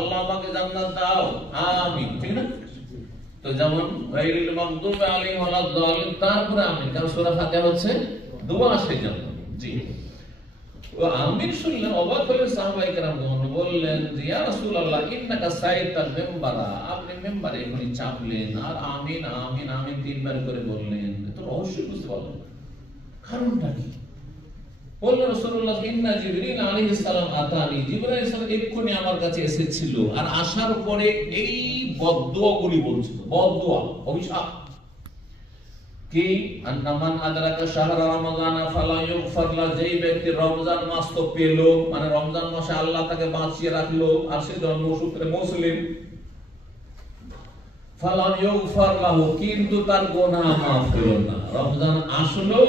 আল্লাহ আমাকে জান্নাত দাও, আমিন। ঠিক না? তো যেমন গায়রিল মাগদুবি আলাইহিম ওয়ালাদ-দাল্লিন, তারপরে আমিন, কারণ সূরা ফাতিহা হচ্ছে দোয়া, সেজন্য। জি, ও আমিন শুনলেন, অবাক হলেন সাহাবায়ে কেরামগণ, বললেন যে ইয়া রাসূলুল্লাহ ইন্নাকা সাইতাল মিম্বারা, আপনি মিম্বারে এখনি চাপলেন আর আমিন আমিন আমিন তিনবার করে বললেন, তো রহস্য বুঝতে পারলেন, কারণটা কি? বললেন রাসূলুল্লাহ ইন্না জিবরিল আলাইহিস সালাম আতানি, জিবরাইল আলাইহিস সালাম এক্ষুনি আমার কাছে এসেছিল, আর আসার পরে এই বদদুয়াগুলি বলছিল, বদদুয়া, অভিশাপ। কি? আন্নামান আদরাকা শাহরা রমাদান ফালা ইউগফার লা, যেই ব্যক্তি রমজান মাস তো পেল, মানে রমজান মাসে আল্লাহ তাকে বাঁচিয়ে রাখলো আর সে জন্মসূত্রে মুসলিম, ফালা ইউগফার লাহু, কিন্তু তার গুনাহ মাফ হলো না। রমজান আসলো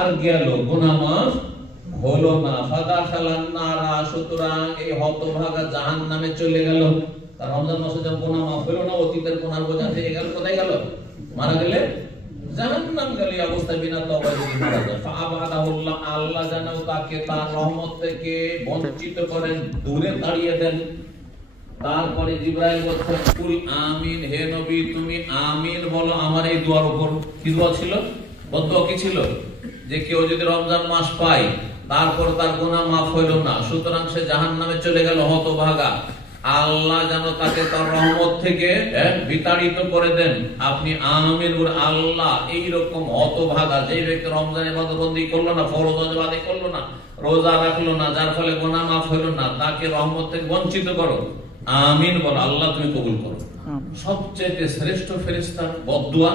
আর গেল, গুনাহ মাফ হলো না। ফাদাখালান নারা, সুতরাং এই হতভাগা জাহান্নামে চলে গেল। তার রমজান মাসে যখন গুনাহ মাফ হলো না, অতীতের গুনাহ বোঝা থেকে গেল, কোথায় গেল? মারা গেলে জাহান্নাম গেল। এই অবস্থায় বিনা তওবা যদি মারা যায়, ফাআবাদাহুল্লাহ, আল্লাহ যেন তাকে তার রহমত থেকে বঞ্চিত করেন, দূরে তাড়িয়ে দেন। তারপরে জিবরাইল বলছেন কুল আমিন, হে নবী তুমি আমিন বলো আমার এই দোয়ার উপর। কি দোয়া ছিল? বদদোয়া কি ছিল? যে কেউ যদি রমজান মাস পায় তারপর তার গুনাহ মাফ হইল না, সুতরাং সে জাহান্নামে চলে গেল, হতভাগা, আল্লাহ যেন তাকে তার রহমত থেকে বিতাড়িত করে দেন। আপনি আমিন বলে, আল্লাহ এইরকম হতভাগা যে ব্যক্তি রমজানের ইবাদতবন্দি করলো না, ফরজ ওয়াজিব আদায় করলো না, রোজা রাখলো না, যার ফলে গুনাহ মাফ হইল না, তাকে রহমত থেকে বঞ্চিত করো। আমিন বলো, আল্লাহ তুমি কবুল করো। সবচেয়ে শ্রেষ্ঠ ফেরেশতার বদদুয়া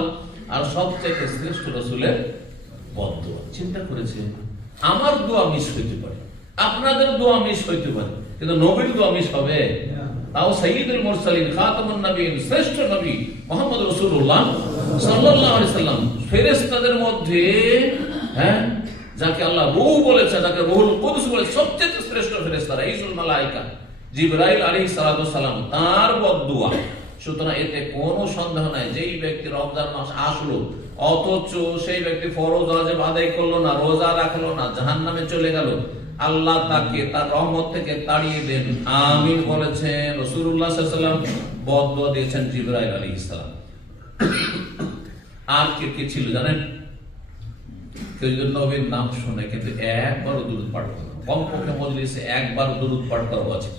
আর সবচেয়ে শ্রেষ্ঠ রাসূলের বদদুয়া। চিন্তা করেছেন, আমার দোয়া মিস হইতে পারে, আপনাদের দোয়া মিস হইতে পারে, কিন্তু নবীর দোয়া মিস হবে? তাও সাইয়্যিদুল মুরসালিন, খাতামুন নবীন, শ্রেষ্ঠ নবী মুহাম্মদ রাসূলুল্লাহ সাল্লাল্লাহু আলাইহি সাল্লাম, ফেরেশতাদের মধ্যে যাকে আল্লাহ রূহ বলেছে, যাকে রূহুল কুদস বলেছে, সবচেয়ে শ্রেষ্ঠ ফেরেশতা রাইসুল মালায়েকা জিবরাইল আলাইহিস সালাতু সালাম, তার বদদুয়া। সুতরাং এতে কোনো সন্দেহ নাই, যেই ব্যক্তি রমজান মাস আসলো অথচ সেই ব্যক্তি ফরজ ওয়াজিব আদায় করলো না, রোজা রাখলো না, জাহান্নামে চলে গেল, আল্লাহ তাকে তার রহমত থেকে তাড়িয়ে দেন। আমিন বলেছেন রাসূলুল্লাহ সাল্লাল্লাহু আলাইহি ওয়াসাল্লাম, বদদুয়া দিয়েছেন জিবরাইল আলাইহিস সালাম। আর কে ছিল জানেন? কেউ যদি নবীর নাম শুনে কিন্তু একবারও দুরূদ পাঠ করে, কমপক্ষে মজলিসে একবার দুরূদ পাঠ করা উচিত,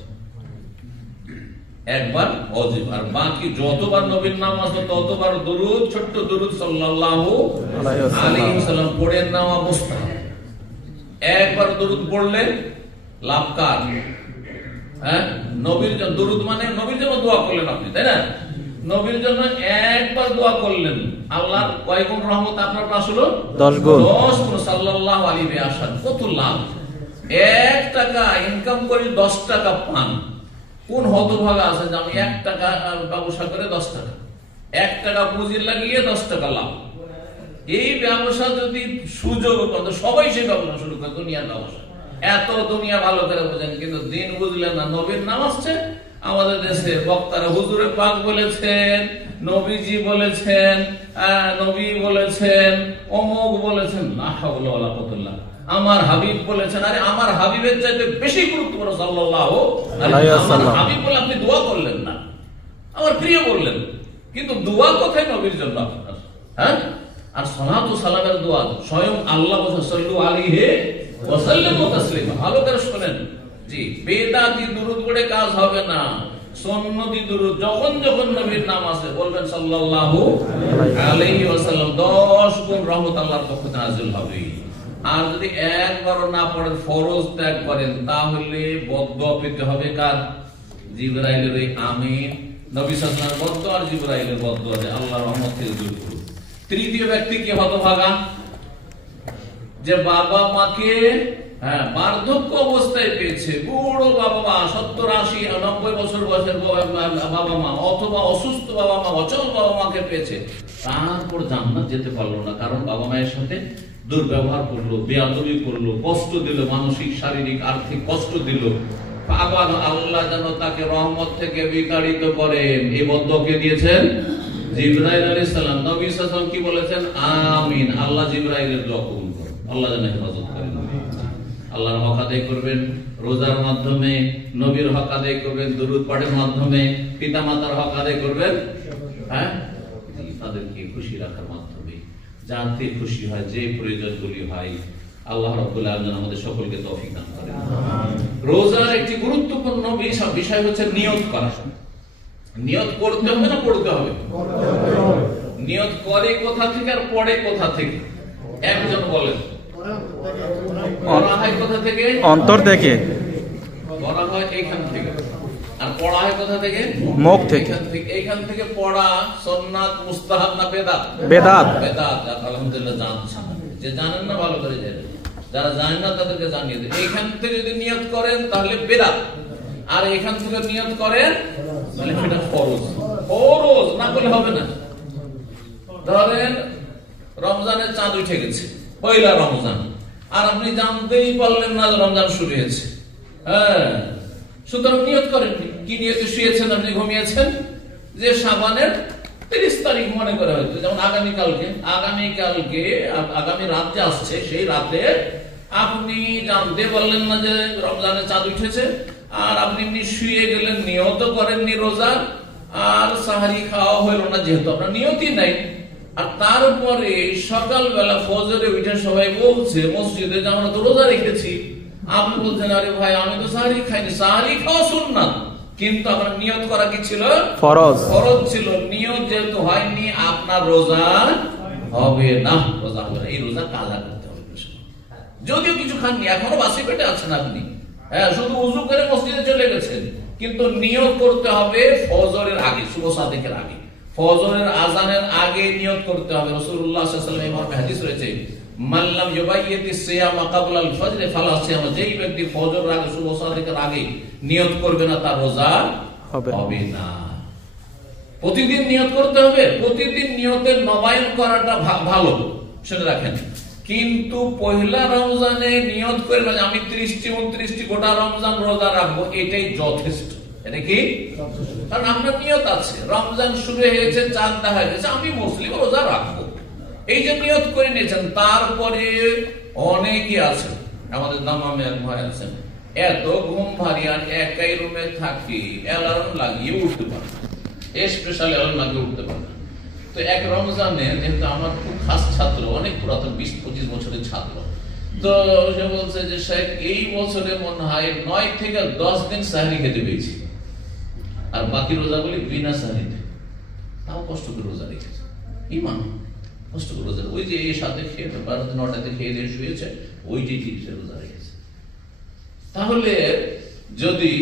একবার ওয়াজিব, আর বাকি যতবার নবীর নাম আসবে ততবার দুরূদ, ছোট্ট দুরূদ সাল্লাল্লাহু আলাইহি ওয়াসাল্লাম পড়ে নেওয়া মুস্তাহাব। একবার দুরূদ পড়লে লাভকার। নবীর জন্য দুরূদ মানে নবীর জন্য দোয়া করলেন আপনি, তাই না? নবীর জন্য একবার দোয়া করলেন, আল্লাহর কয় গুণ রহমত আপনার উপর আসলো? 10 গুণ। 10 গুণ সাল্লাল্লাহু আলাইহি ওয়াসাল্লাম। কত লাভ! 1 টাকা ইনকাম করে 10 টাকা পান। কোন হতভাগা আছে যে আমি 1 টাকা ব্যবসা করে 10 টাকা, 1 টাকা পুঁজি লাগিয়ে 10 টাকা লাভ। এই ব্যবসা যদি সুযোগ পাতো সবাই সেই ব্যবসা শুরু করে, দুনিয়ার ব্যবসা। এত দুনিয়া ভালো করে বোঝেন কিন্তু দিন বুঝলেন না। নবীর নাম আসছে আমাদের দেশে, বক্তারা হুজুরে পাক বলেছেন, নবীজি বলেছেন, নবী বলেছেন, অমুক বলেছেন, লা হাওলা ওয়ালা কুওয়াতা, আমার হাবিব বলেছেন। আরে আমার হাবিবের চাইতে বেশি গুরুত্বপূর্ণ সাল্লাল্লাহু আলাইহি ওয়াসাল্লাম। হাবিব বলে আপনি দোয়া করলেন না, আমার প্রিয় বললেন, কিন্তু দোয়া কোথায় নবীর জন্য আপনার? আর সালাত ও সালামের দোয়া স্বয়ং আল্লাহ বলেন, সাল্লু আলাইহি ওয়া সাল্লিমু তাসলিমা। ভালো করে শুনেন, জি, বেদাতি দুরূদ পড়ে কাজ হবে না, সুন্নতি দুরূদ যখন যখন নবীর নাম আসে বলবেন সাল্লাল্লাহু আলাইহি ওয়াসাল্লাম, 10 গুণ রহমত আল্লাহর পক্ষ থেকে নাযিল হবে। আর যদি একবারও না পড়েন, ফরজ ত্যাগ করেন, তাহলে বদদুয়া পেতে হবে কার? জিবরাইলের ওই আমিন, নবী সাল্লাল্লাহু আলাইহি ওয়াসাল্লামের বদদুয়া আর জিবরাইলের বদদুয়া, যে আল্লাহর রহমত থেকে দূর করুন। তৃতীয় ব্যক্তি কি হতভাগা? যে বাবা মাকে বার্ধক্য অবস্থায় পেয়েছে, বুড়ো বাবা মা, 70, 80, 90 বছর বয়সের বাবা মা, অথবা অসুস্থ বাবা মা, অচল বাবা মাকে পেয়েছে, তারপর জান্নাত যেতে পারলো না, কারণ বাবা মায়ের সাথে দুর্ব্যবহার করলো, বেয়াদবি করলো, কষ্ট দিল, মানসিক শারীরিক আর্থিক কষ্ট দিল। আল্লাহ যেন তাকে রহমত থেকে বিতাড়িত করেন। এই বদদুয়াকে দিয়েছেন জিবরাইল আলাইহিস সালাম। নবী সাল্লাল্লাহু আলাইহি ওয়াসাল্লাম কি বলেছেন? আমিন। আল্লাহ জিবরাইলের দোয়া কবুল করেন, আল্লাহ যেন হেফাজত করেন, আল্লাহর হক আদায় করবেন। রোজার মাধ্যমে, নবীর হক আদায় করবেন দুরূদ পাঠের মাধ্যমে, পিতামাতার হক আদায় করবেন হ্যাঁ তাদেরকে খুশি রাখার মাধ্যমে, যাতে খুশি হয়, যে প্রয়োজনগুলি হয়। আল্লাহ রাব্বুল আলামিন আমাদের সকলকে তৌফিক দান করেন। রোজার একটি গুরুত্বপূর্ণ বিষয় হচ্ছে নিয়ত করা। নিয়ত করতে হবে না পড়তে হবে? নিয়ত করে কোথা থেকে আর পড়ে কোথা থেকে? একজন বলেন। করা হয় কোথা থেকে? অন্তর থেকে। করা হয় এইখান থেকে। আর পড়া হয় কোথা থেকে? মুখ থেকে। এইখান থেকে পড়া সুন্নাত, মুস্তাহাব না বেদাত? বেদাত। বেদাত। আলহামদুলিল্লাহ জানছেন, যে জানেন না ভালো করে জানেন, যারা জানেন না তাদেরকে জানিয়ে দেন। এইখান থেকে যদি নিয়ত করেন তাহলে বেদাত, আর এখান থেকে নিয়ত করেন তাহলে সেটা ফরজ। ফরজ না করলে হবে না। ধরেন রমজানের চাঁদ উঠে গেছে, পয়লা রমজান, আর আপনি জানতেই পারলেন না রমজান শুরু হয়েছে। হ্যাঁ, সুতরাং নিয়ত করেননি। কি নিয়তে শুয়েছেন? আপনি ঘুমিয়েছেন যে শাবানের 30 তারিখ মনে করে, হয়তো যেমন আগামীকালকে আগামী রাত যে আসছে সেই রাতে আপনি জানতে পারলেন না যে রমজানের চাঁদ উঠেছে, আর আপনি এমনি শুয়ে গেলেন, নিয়ত করেননি রোজার, আর সাহারি খাওয়া হলো না যেহেতু আপনার নিয়তই নাই। আর তারপরে সকালবেলা ফজরে উঠে সবাই বলছে মসজিদে যে আমরা তো রোজা রেখেছি, আপনি বলছেন আরে ভাই আমি তো সাহারি খাইনি। সাহারি খাওয়া সুন্নাত, কিন্তু আপনার নিয়ত করা কি ছিল? ফরজ। ফরজ ছিল। নিয়ত যেহেতু হয়নি আপনার রোজা হবে না। রোজা হবে না, এই রোজা কাজা করতে হবে। যদিও কিছু খাননি, এখনো বাসি পেটে আছেন আপনি, হ্যাঁ, শুধু উযু করে মসজিদে চলে গেছেন, কিন্তু নিয়ত করতে হবে ফজরের আগে, শুভ সাদেকের আগে, ফজরের আজানের আগে নিয়ত করতে হবে। রাসূলুল্লাহ সাল্লাল্লাহু আলাইহি ওয়াসাল্লাম হাদিস রয়েছে, মাল্লাম ইউবাইয়িতি সিয়াম ক্বাবলা আল ফজর ফালা সিয়াম, যেই ব্যক্তি ফজরের আগে, শুভ সাদেকের আগে নিয়ত করবে না তার রোজা হবে না। প্রতিদিন নিয়ত করতে হবে। প্রতিদিন নিয়তের নবায়ন করাটা ভালো, শুনে রাখেন। কিন্তু পয়লা রমজানে নিয়ত করে আমি 30টি 29টি গোটা রমজান রোজা রাখবো, এটাই যথেষ্ট। এটা কি? কারণ আপনার নিয়ত আছে, রমজান শুরু হয়েছে, চাঁদ দেখা গেছে, আমি মুসলিম, রোজা রাখবো, এই যে নিয়ত করে নিয়েছেন। তারপরে অনেকে আছে, আমাদের দামামে এক ভাই আছেন, এত ঘুম ভারী, আর একাই রুমে থাকি, অ্যালার্ম লাগিয়ে উঠতে পারে, স্পেশাল অ্যালার্ম লাগিয়ে উঠতে পারে। তো এক রমজানে, যেহেতু আমার খুব খাস ছাত্র, অনেক পুরাতন, 20-25 বছরের ছাত্র, তো সে বলছে যে শেখ এই বছরে মনে হয় 9 থেকে 10 দিন সাহরি খেতে পেয়েছি, আর বাকি রোজাগুলি বিনা সাহরিতে। তাও কষ্ট করে রোজা রেখেছে। ইমান কষ্ট করে রোজা, ওই যে এই সাথে খেয়ে 12-9টাতে খেয়ে দিয়ে শুয়েছে, ওইটাই ঠিক সে রোজা রেখেছে। তাহলে যদি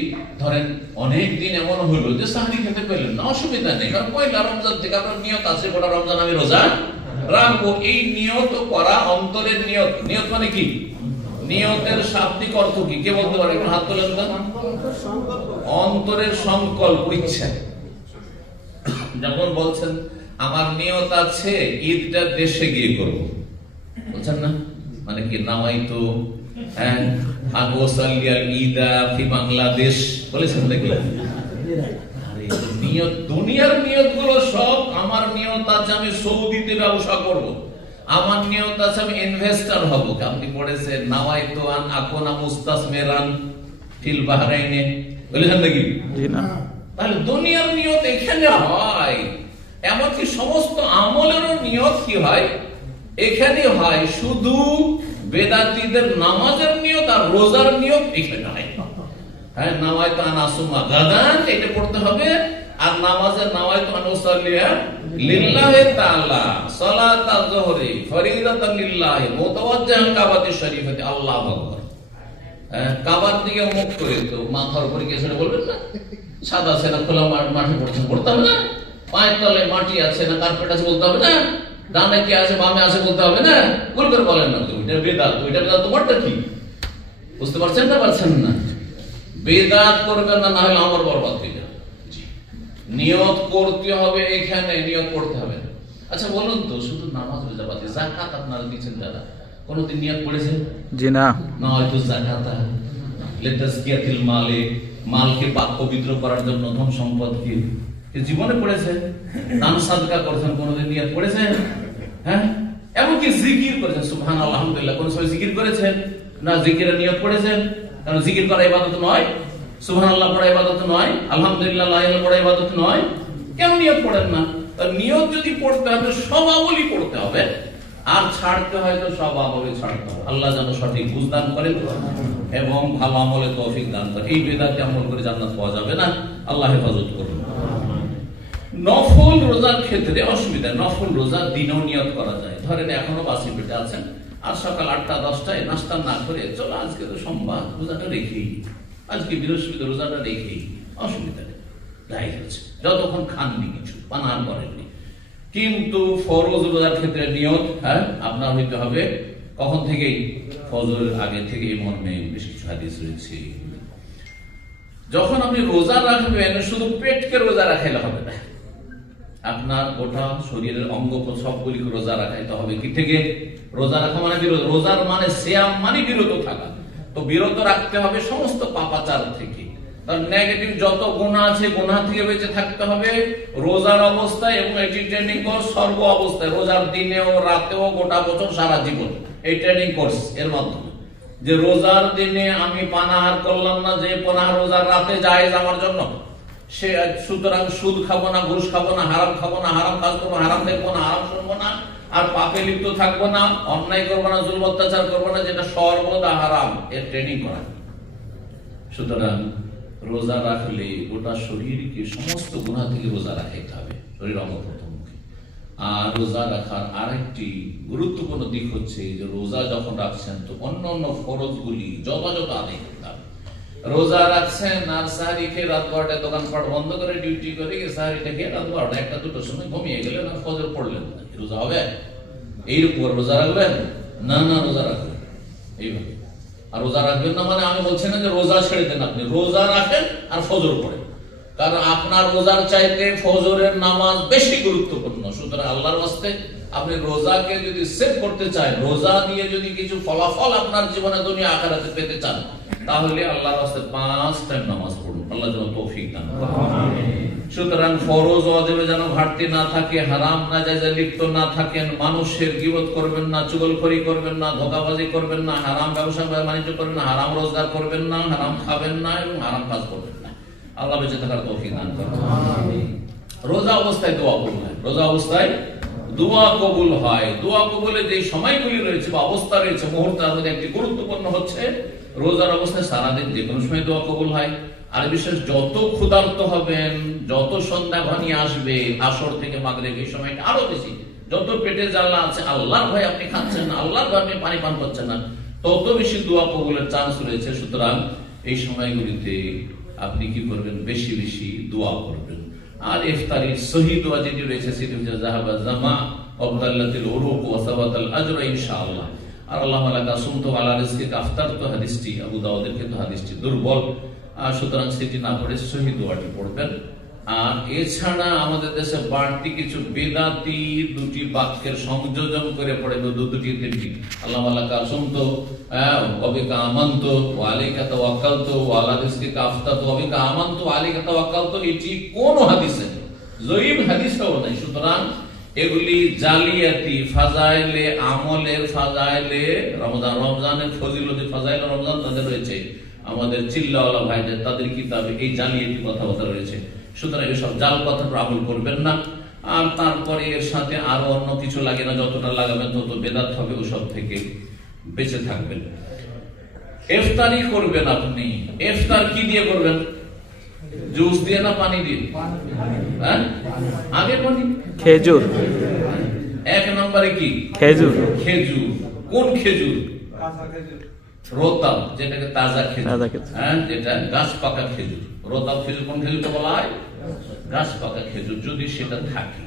ধরেন অনেক দিন এমন হলো যে সাহরি খেতে পেলেন না, অসুবিধা নেই, কারণ পয়লা রমজান থেকে আপনার নিয়ত আছে গোটা রমজান আমি রোজা রাখবো। এই নিয়ত করা অন্তরের নিয়ত। নিয়ত মানে কি? নিয়তের শাব্দিক অর্থ কি কে বলতে পারে? একটু হাত তোলেন তো। অন্তরের সংকল্প, ইচ্ছা। যখন বলছেন আমার নিয়ত আছে ঈদটা দেশে গিয়ে করব, বলছেন না, মানে কি নাওয়াইতু বাংলাদেশ বলেছেন নাকি? নিয়ত, দুনিয়ার নিয়ত গুলো সব, আমার নিয়ত আছে আমি সৌদিতে ব্যবসা করব, আমার নিয়ত আছে আমি ইনভেস্টর হব। আপনি পড়েছেন নাওয়াইতু আন আকুনা মুস্তাসমিরান ফিল বাহরাইনে, বলেছেন নাকি? তাহলে দুনিয়ার নিয়ত এখানে হয়। এমনকি সমস্ত আমলেরও নিয়ত কি হয়? এখানে হয়। শুধু বেদাতীদের নামাজের নিয়ত আর রোজার নিয়ত এখানে হয়। হ্যাঁ, নাওয়াইতু আন আসুমা গাদান এটা পড়তে হবে, আর নামাজের নাওয়াইতু আন উসাল্লিয়া লিল্লাহি তাআলা সালাতাল যুহরি ফরিদাতান লিল্লাহি মুতাওয়াজ্জিহান কাবাতিশ শরীফাতি, আল্লাহু আকবার। কাবার দিকে মুখ করে, তো মাথার উপরে কি সেটা বলবেন না? সাদা সেনা খোলা মাঠে পড়ছেন, পড়তে হবে না? পায়ের তলায় মাটি আছে না কার্পেট আছে বলতে হবে না? ডানে কি আছে বামে আছে বলতে হবে না? ভুল করে বলেন না, ওইটা বেদাত, ওইটা বেদাত। তোমারটা কি বুঝতে পারছেন না? পারছেন না? বেদাত করবেন না, না হলে আমার বরবাদ হয়ে যাবে। নিয়ত করতে হবে, এখানে নিয়ত করতে হবে। আচ্ছা বলুন তো, শুধু নামাজ রোজা বাদ দিয়ে যাকাত আপনারা দিচ্ছেন যারা, কোনদিন নিয়ত করেছেন? জি না। না হয়তো যাকাত লিতাজকিয়াতিল মালে, মালকে পাক পবিত্র করার জন্য, ধন সম্পদকে জীবনে পড়েছেন। দান সাদকা করেছেন, কোনদিন নিয়ত করেছেন? হ্যাঁ, এমনকি জিকির করেছেন, সুবহানাল্লাহ আলহামদুলিল্লাহ, কোন সময় জিকির করেছেন না? জিকিরের নিয়ত করেছেন? কারণ জিকির করা ইবাদত নয়, সুবহানাল্লাহ পড়া ইবাদত নয়, আলহামদুলিল্লাহ লা ইলাহা পড়া ইবাদত নয়। কেন নিয়ত পড়েন না? তার নিয়ত যদি পড়তে হবে সব আমলই পড়তে হবে, আর ছাড়তে হয় তো সব আমলে ছাড়তে হবে। আল্লাহ যেন সঠিক বুঝ দান করেন এবং ভালো আমলে তৌফিক দান করেন। এই বেদাতে আমল করে জান্নাত পাওয়া যাবে না, আল্লাহ হেফাজত করুন। নফল রোজার ক্ষেত্রে অসুবিধা, নফল রোজা দিনেও নিয়ত করা যায়। ধরেন এখনো বাসি পেটে আছেন, আর সকাল 8টা-10টায় নাস্তা না করে চলো আজকে তো সোমবার, রোজাটা রেখেই, আজকে বৃহস্পতি রোজাটা রেখেই, অসুবিধা নেই, গায়ে গেছে, যতক্ষণ খাননি কিছু পানাহার করেননি। কিন্তু ফরজ রোজার ক্ষেত্রে নিয়ত আপনার হইতে হবে কখন থেকেই? ফজরের আগে থেকে। এই মর্মে বেশ কিছু হাদিস রয়েছে। যখন আপনি রোজা রাখবেন শুধু পেটকে রোজা রাখাইলে হবে না, আপনার গোটা শরীরের অঙ্গ সবগুলিকে রোজা রাখাইতে হবে। কি থেকে? রোজা রাখা মানে বিরত, রোজার মানে সিয়াম মানে বিরত থাকা। তো বিরত রাখতে হবে সমস্ত পাপাচার থেকে, নেগেটিভ যত গুনাহ আছে গুনাহ থেকে বেঁচে থাকতে হবে রোজার অবস্থায়, এবং এটি ট্রেনিং কোর্স সর্ব অবস্থায়, রোজার দিনেও রাতেও গোটা বছর সারা জীবন এই ট্রেনিং কোর্স এর মাধ্যমে। যে রোজার দিনে আমি পানাহার করলাম না, যে পানাহার রোজার রাতে জায়েজ আমার জন্য, সে সুতরাং সুদ খাবো না, ঘুষ খাবো না, হারাম খাবো না, হারাম কাজ করবো, হারাম দেখবো না, হারাম শুনবো না, আর পাপে লিপ্ত থাকবো না, অন্যায় করবো না, জুলম অত্যাচার করবো না, যেটা সর্বদা হারাম, এর ট্রেনিং করা। সুতরাং রোজা রাখলে গোটা শরীরকে সমস্ত গুনাহ থেকে রোজা রাখাইতে হবে, শরীর অঙ্গ প্রত্যঙ্গকে। আর রোজা রাখার আরেকটি গুরুত্বপূর্ণ দিক হচ্ছে যে রোজা যখন রাখছেন তো অন্যান্য ফরজগুলি যথাযথ আদায় করতে হবে। রোজা রাখছেন আর সাহারি খেয়ে রাত 12টায় দোকানপাট বন্ধ করে ডিউটি করে সাহারিটা খেয়ে রাত 12টা 1টা-2টার সময় ঘুমিয়ে গেলেন আর ফজর পড়লেন না, রোজা হবে? এইরকম রোজা রাখবেন না? না, রোজা রাখবেন এইভাবে। আর রোজা রাখবেন না মানে আমি বলছি না যে রোজা ছেড়ে দেন, আপনি রোজা রাখেন আর ফজর পড়েন, কারণ আপনার রোজার চাইতে ফজরের নামাজ বেশি গুরুত্বপূর্ণ। সুতরাং আল্লাহর ওয়াস্তে আপনি রোজাকে যদি সেভ করতে চান, রোজা দিয়ে যদি কিছু ফলাফল আপনার জীবনে দুনিয়া আখিরাতে পেতে চান, তাহলে আল্লাহর ওয়াস্তে 5 টাইম নামাজ পড়ুন, আল্লাহ যেন তৌফিক দান করেন। সুতরাং ফরজ ওয়াজিবে যেন ঘাটতি না থাকে, হারাম নাজায়েজে লিপ্ত না থাকেন, মানুষের গীবত করবেন না, চুগলখড়ি করবেন না, ধোঁকাবাজি করবেন না, হারাম ব্যবসা বাণিজ্য করবেন না, হারাম রোজগার করবেন না, হারাম খাবেন না এবং হারাম কাজ করবেন না। আল্লাহ বেঁচে থাকার তৌফিক দান করেন। রোজা অবস্থায় দোয়া কবুল হয়, রোজা অবস্থায় দোয়া কবুল হয়। দোয়া কবুলের যে সময়গুলি রয়েছে বা অবস্থা রয়েছে, মুহূর্তের মধ্যে একটি গুরুত্বপূর্ণ হচ্ছে রোজার অবস্থায় সারাদিন যে কোনো সময় দোয়া কবুল হয়। আর বিশেষ যত ক্ষুধার্ত হবেন, যত সন্ধ্যা ঘনিয়ে আসবে, আসর থেকে মাগরিব এই সময়টা আরো বেশি, যত পেটে জ্বালা আছে, আল্লাহর ভয় আপনি খাচ্ছেন না, আল্লাহর ভয় আপনি পানি পান করছেন না, তত বেশি দোয়া কবুলের চান্স রয়েছে। সুতরাং এই সময়গুলিতে আপনি কি করবেন? বেশি বেশি দোয়া করবেন। আর ইফতারির সহি দোয়া যেটি রয়েছে সেটি হচ্ছে যাহাবা জামা ওয়াবদাল্লাতিল উরুক ওয়া সাবাতাল আজর ইনশাআল্লাহ। আর আল্লাহু আলাকা সুমতু আলা রিজকিকা আফতারতু হাদিসটি আবু দাউদের কিন্তু হাদিসটি দুর্বল, সুতরাং সেটি না পড়ে সহি দোয়াটি পড়বেন। আর এছাড়া আমাদের দেশে বাড়তি কিছু বেদাতি দুটি বাক্যের সংযোজন করে পড়ে, দুটি তিনটি, আল্লাহু আলাকা সুমতু ওয়া বিকা আমানতু ওয়া আলাইকা তাওয়াক্কালতু ওয়া আলা রিজকিকা আফতারতু ওয়া বিকা আমানতু ওয়া আলাইকা তাওয়াক্কালতু, এটি কোন হাদিসে নেই, জয়ীফ হাদিসেও নাই। সুতরাং এগুলি জালিয়াতি, ফাজাইলে আমলের ফাজাইলে রমজানের ফজিলতে ফাজাইলে রমজান তাদের রয়েছে, আমাদের চিল্লাওয়ালা ভাইদের তাদের কিতাবে এই জালিয়াতি কথাবার্তা রয়েছে। সুতরাং এসব জাল কথা আমল করবেন না। আর তারপরে এর সাথে আরো অন্য কিছু লাগে না, যতটা লাগাবেন তত বেদাত হবে, ওসব থেকে বেঁচে থাকবেন। ইফতারি করবেন আপনি, ইফতার কি দিয়ে করবেন? জুস দিয়ে না পানি দিয়ে? হ্যাঁ, আগে পানি, খেজুর। 1 নম্বরে কি? খেজুর। খেজুর, কোন খেজুর? রোতাব, যেটাকে তাজা খেজুর, হ্যাঁ, যেটা গাছ পাকা খেজুর। রোতাব খেজুর কোন খেজুরটা বলা হয়? গাছ পাকা খেজুর। যদি সেটা থাকে,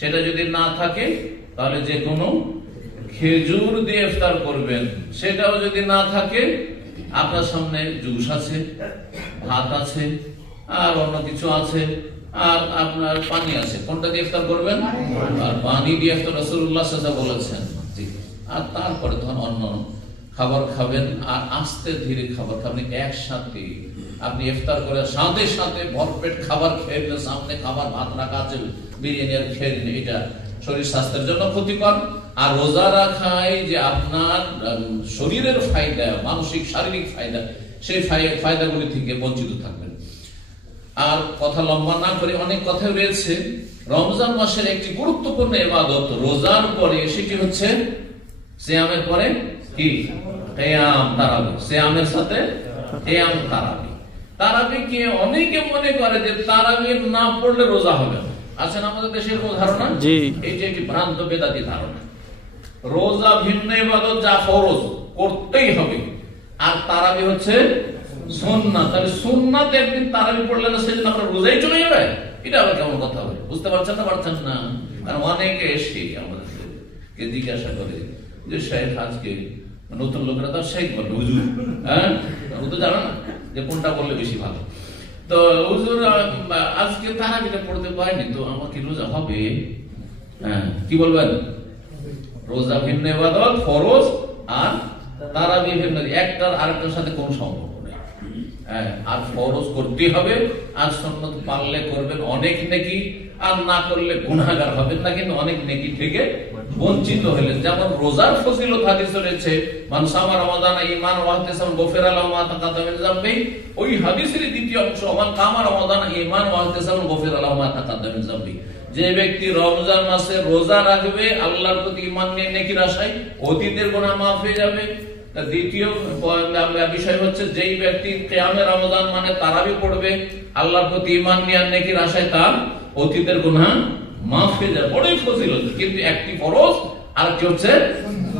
সেটা যদি না থাকে তাহলে যে কোনো খেজুর দিয়ে ইফতার করবেন। সেটাও যদি না থাকে, আপনার সামনে জুস আছে, ভাত আছে, আর অন্য কিছু আছে, আর আপনার পানি আছে, কোনটা দিয়ে ইফতার করবেন? আর পানি দিয়ে ইফতার রাসূলুল্লাহ সাল্লাল্লাহু আলাইহি ওয়াসাল্লাম বলেছেন। আর তারপরে তখন অন্য খাবার খাবেন, আর আস্তে ধীরে খাবার খাবেন। একসাথে আপনি ইফতার করে সাথে সাথে ভরপেট খাবার খেয়ে নিলে, সামনে খাবার ভাত রাখা আছে, বিরিয়ানি আর খেয়ে নিলে, এটা শরীর স্বাস্থ্যের জন্য ক্ষতিকর। আর রোজা রাখায় যে আপনার শরীরের ফায়দা, মানসিক শারীরিক ফায়দা, সেই ফায়দাগুলি থেকে বঞ্চিত থাকবেন। আর কথা লম্বা না করে, অনেক কথা রয়েছে। রমজান মাসের একটি গুরুত্বপূর্ণ ইবাদত রোজার পরে, সেটি হচ্ছে সিয়ামের পরে কি কিয়াম তারাবি, সিয়ামের সাথে কিয়াম তারাবি। তারাবি কি অনেকে মনে করে যে তারাবি না পড়লে রোজা হবে না। আছেন আমাদের দেশের কোন ধারণা? এটি একটি ভ্রান্ত বেদাতি ধারণা। রোজা ভিন্ন ইবাদত, যা ফরজ করতেই হবে, আর তারাবি হচ্ছে সুন্নাত। তাহলে সুন্নাতে একদিন তারাবি পড়লে না সেদিন আপনার রোজাই চলে যাবে, এটা আবার কেমন কথা হবে? বুঝতে পারছেন না? পারছেন না? আর অনেকে এসে আমাদেরকে জিজ্ঞাসা করে যে শেখ আজকে, নতুন লোকেরা তো শেখ বলবে হুজুর, হ্যাঁ ও তো জানো না যে কোনটা বললে বেশি ভালো। তো হুজুর আজকে তারাবিটা পড়তে পারিনি, তো আমাকে রোজা হবে? হ্যাঁ, কি বলবেন? রোজা ভিন্ন ইবাদত, ফরজ, আর তারাবি ভিন্ন, একটার আরেকটার সাথে কোন সম্পর্ক নেই। আর ফরজ করতে হবে, আর সুন্নাত পারলে করবেন অনেক নেকি, আর না করলে গুনাহগার হবেন না, কিন্তু অনেক নেকি থেকে বঞ্চিত হলেন। যেমন রোজার ফজিলত হাদিসে রয়েছে, মান সামা রমাদান ঈমান ওয়া ইহতিসাবান গফিরা লাহু মা তাকাদ্দামা মিন যামবি। ওই হাদিসের দ্বিতীয় অংশ, মান কামা রমাদান ঈমান ওয়া ইহতিসাবান গফিরা লাহু মা তাকাদ্দামা মিন যামবি। যে ব্যক্তি রমজান মাসে রোজা রাখবে আল্লাহর প্রতি ঈমান নিয়ে, নেকির আশায়, অতীতের গুনাহ মাফ হয়ে যাবে। দ্বিতীয় বিষয় হচ্ছে, যেই ব্যক্তি কিয়ামে রমজান মানে তারাবি পড়বে আল্লাহর প্রতি ঈমান নিয়ে, নেকির আশায়, তার অতীতের গুনাহ মাফ হয়ে যাবে। বড়ই ফজিলত, কিন্তু একটি ফরজ আর কি হচ্ছে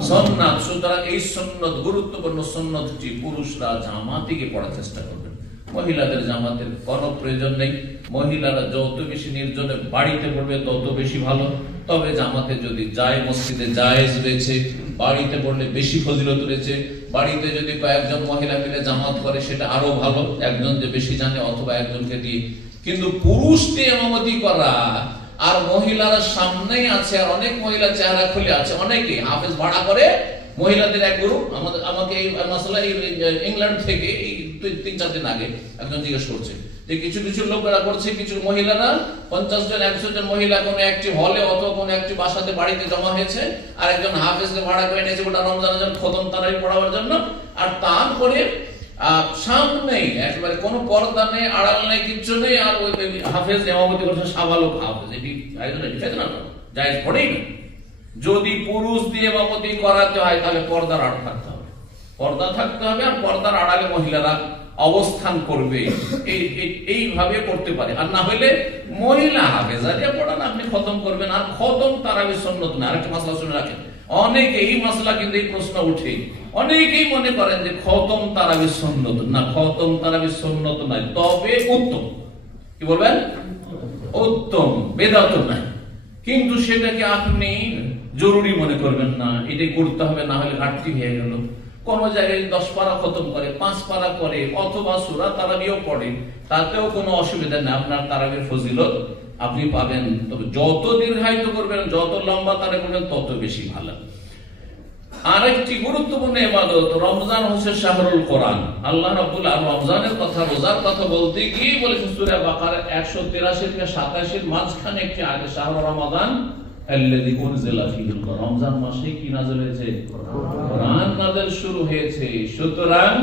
সুন্নাত। সুতরাং এই সুন্নাত, গুরুত্বপূর্ণ সুন্নাতটি পুরুষরা জামাতে গিয়ে পড়ার চেষ্টা করবেন। মহিলাদের জামাতের কোনো প্রয়োজন নেই। মহিলারা যত বেশি নির্জনে বাড়িতে পড়বে তত বেশি ভালো। তবে জামাতে যদি যায়, মসজিদে জায়েজ রয়েছে, বাড়িতে পড়লে বেশি ফজিলত রয়েছে। বাড়িতে যদি কয়েকজন মহিলা মিলে জামাত করে সেটা আরো ভালো, একজন যে বেশি জানে অথবা একজনকে দিয়ে। কিন্তু পুরুষকে ইমামতি করা, আর মহিলারা সামনেই আছে, আর অনেক মহিলা চেহারা খুলে আছে, অনেকে হাফেজ ভাড়া করে মহিলাদের এক গ্রুপ। আমাকে এই মাসলা ইংল্যান্ড থেকে এই 3-4 দিন আগে একজন জিজ্ঞেস করছে যে কিছু কিছু লোকেরা করছে, কিছু মহিলারা 50 জন 100 জন মহিলা কোন একটি হলে অথবা কোন একটি বাসাতে বাড়িতে জমা হয়েছে, আর একজন হাফেজকে ভাড়া করে নিয়েছে ওটা রমজানের খতম তারাবি পড়াবার জন্য। আর তারপরে সামনেই একেবারে কোনো পর্দা নেই, আড়াল নেই, কিচ্ছু নেই, আর ওই হাফেজ ইমামতি করছে, সাবালক হাফেজ। এটি জায়েজ পড়েই না। যদি পুরুষ দিয়ে ইমামতি করাতে হয় তাহলে পর্দার আড় থাকতে হবে, পর্দা থাকতে হবে, আর পর্দার আড়ালে মহিলারা অবস্থান করবে, এইভাবে করতে পারে। আর না হলে মহিলা হাফেজা দিয়ে পড়ান, আপনি খতম করবেন। আর খতম তারাবি সুন্নাত না। আরেকটা মাসলা শুনে রাখেন, অনেকে এই মাসলা কিন্তু এই প্রশ্ন উঠে, অনেকেই মনে করেন যে খতম তারাবি সুন্নাত না, খতম তারাবি সুন্নাত নয়, তবে উত্তম। কি বলবেন? উত্তম, বেদাত নাই। কিন্তু সেটাকে আপনি জরুরি মনে করবেন না, এটাই করতে হবে, না হলে ঘাটতি হয়ে গেল। কোন জায়গায় 10 পারা খতম করে, 5 পারা করে, অথবা সূরা তারাবিও পড়ে, তাতেও কোনো অসুবিধা নেই, আপনার তারাবির ফজিলত আপনি পাবেন। তবে যত দীর্ঘায়িত করবেন, যত লম্বা তারাবি করবেন, তত বেশি ভালো। আরেকটি গুরুত্বপূর্ণ ইবাদত, রমজান হচ্ছে শাহরুল কোরআন। আল্লাহ রাব্বুল আলামিন রমজানের কথা, রোজার কথা বলতে গিয়ে বলেছেন সূরা বাকারা 183 থেকে 87 মাঝখানে একটি আগে, শাহরু রমাদান আল্লাযী উনজিলা ফীহিল কোরআন। রমজান মাসে কি নাযিল হয়েছে? কোরআন নাযিল শুরু হয়েছে। সুতরাং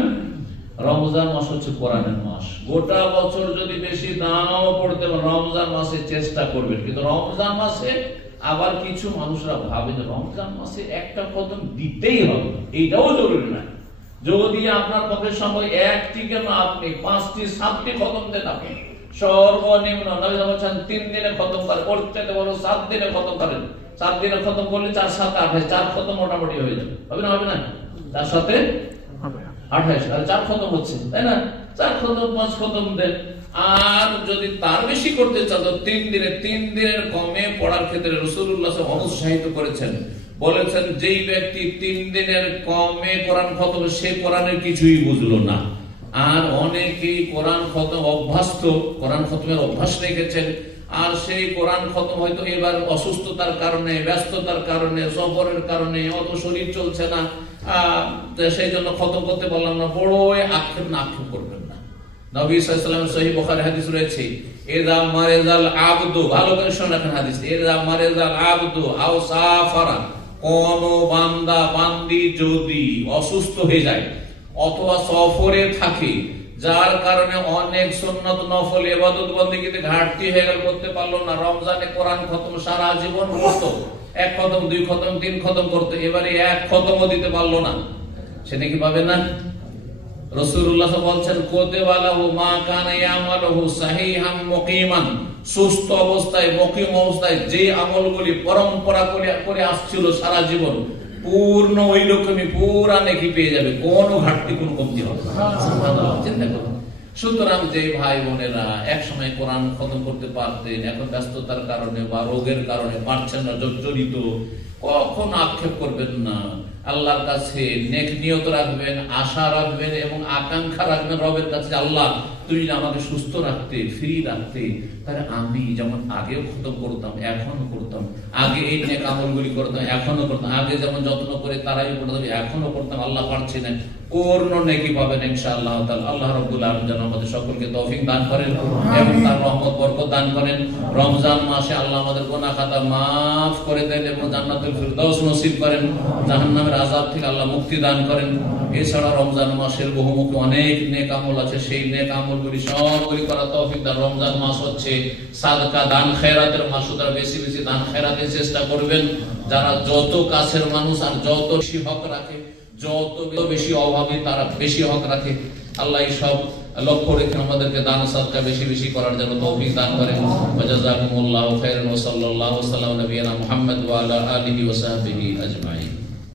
রমজান মাস হচ্ছে কোরআনের মাস। গোটা বছর যদি বেশি নাও পড়তে পারেন, রমজান মাসে চেষ্টা করবেন। কিন্তু রমজান মাসে আবার কিছু মানুষরা ভাবে যে রমজান মাসে একটা খতম দিতেই হবে, এইটাও জরুরি না। যদি আপনার পক্ষে সময় একটি কেন আপনি 5টি 7টি খতম দেন, আপনি সর্বনিম্ন নবী বলেছেন 3 দিনে খতম করেন, করতে বলো 7 দিনে খতম করেন। 7 দিনে খতম করলে 4 7 28, 4 খতম মোটামুটি হয়ে যাবে। হবে না? হবে না? তার সাথে 28, আর 4 খতম হচ্ছে, তাই না? 4 খতম 5 খতম দেন। আর যদি তার বেশি করতে চান তো 3 দিনের কমে পড়ার ক্ষেত্রে রাসূলুল্লাহ সাল্লাল্লাহু আলাইহি ওয়াসাল্লাম অনুৎসাহিত করেছেন। বলেছেন যেই ব্যক্তি 3 দিনের কমে কোরআন খতম, সে কোরআনের কিছুই বুঝলো না। আর অনেকেই কোরআন খতম অভ্যস্ত, কোরআন খতমের অভ্যাস রেখেছেন, আর সেই কোরআন খতম হয়তো এবার অসুস্থতার কারণে, ব্যস্ততার কারণে, সফরের কারণে, অত শরীর চলছে না, সেই জন্য খতম করতে পারলাম না, বড় আক্ষেপ না, আক্ষেপ করবেন না। নবী সাল্লাল্লাহু আলাইহি ওয়াসাল্লামের সহিহ বুখারী হাদিস রয়েছে, ইযা মারিজাল আবদু, ভালো করে শুনে রাখেন হাদিস, ইযা মারিজাল আবদু আও সাফারা, কোন বান্দা বান্দি যদি অসুস্থ হয়ে যায়, অথবা সফরে থাকে, যার কারণে অনেক সুন্নত নফল ইবাদত বন্দেগীতে ঘাটতি হয়ে গেল, করতে পারলো না। রমজানে কোরআন খতম সারা জীবন করতো, 1 খতম 2 খতম 3 খতম করতো, এবারে 1 খতমও দিতে পারলো না, সে নাকি পাবে না? রাসূলুল্লাহ বলছেন কোদেবালাহু মা কানা ইয়ামালুহু সাহিহাম মুকিমান, সুস্থ অবস্থায় মুকিম অবস্থায় যে আমলগুলি পরম্পরা করে আসছিল সারা জীবন, পূর্ণ ওই রকমই পুরা নেকি পেয়ে যাবে, কোনো ঘাটতি কোনো কমতি হবে না। সুবহানাল্লাহ, চিন্তা করুন। সুতরাং যে ভাই বোনেরা এক সময় কোরআন খতম করতে পারতেন, এখন ব্যস্ততার কারণে বা রোগের কারণে পারছেন না, জর্জরিত, কখন আক্ষেপ করবেন না। আল্লাহর কাছে নেক নিয়ত রাখবেন, আশা রাখবেন এবং আকাঙ্ক্ষা রাখবেন রবের কাছে, আল্লাহ তুমি আমাকে সুস্থ রাখতে, ফ্রি রাখতে, তাহলে আমি যেমন আগেও খতম করতাম এখনো করতাম, আগে এই নেক আমলগুলি করতাম এখনো করতাম, আগে যেমন যত্ন করে তারাই করতাম এখনো করতাম, আল্লাহ পারছি না, পূর্ণ নেকি পাবেন ইনশাআল্লাহ তাআলা। আল্লাহ রাব্বুল আলামিন যেন আমাদের সকলকে তৌফিক দান করেন এবং তার রহমত বরকত দান করেন। রমজান মাসে আল্লাহ আমাদের গুনাহ খাতা মাফ করে দেন এবং জান্নাতুল ফিরদাউস নসিব করেন, জাহান্নামের আযাব থেকে আল্লাহ মুক্তি দান করেন। এছাড়া রমজান মাসের বহুমুখী অনেক নেক আমল আছে, সেই নেক আমলগুলি সবগুলি করা তৌফিক দান। রমজান মাস হচ্ছে সাদকা দান খেরাতের মাস, সুতরাং বেশি বেশি দান খেরাতের চেষ্টা করবেন। যারা যত কাছের মানুষ আর যত বেশি হক রাখে, যত বেশি অভাবী তারা বেশি হক রাখে, আল্লাহ এই সব লক্ষ্য রেখে আমাদেরকে দান সাদকা বেশি বেশি করার জন্য তৌফিক দান করেন। ওয়া জাযাকুমুল্লাহু খাইরান ওয়া সাল্লাল্লাহু আলা নবিয়িনা মুহাম্মদ ওয়া আলা আলিহি ওয়া সাহবিহি আজমাইন।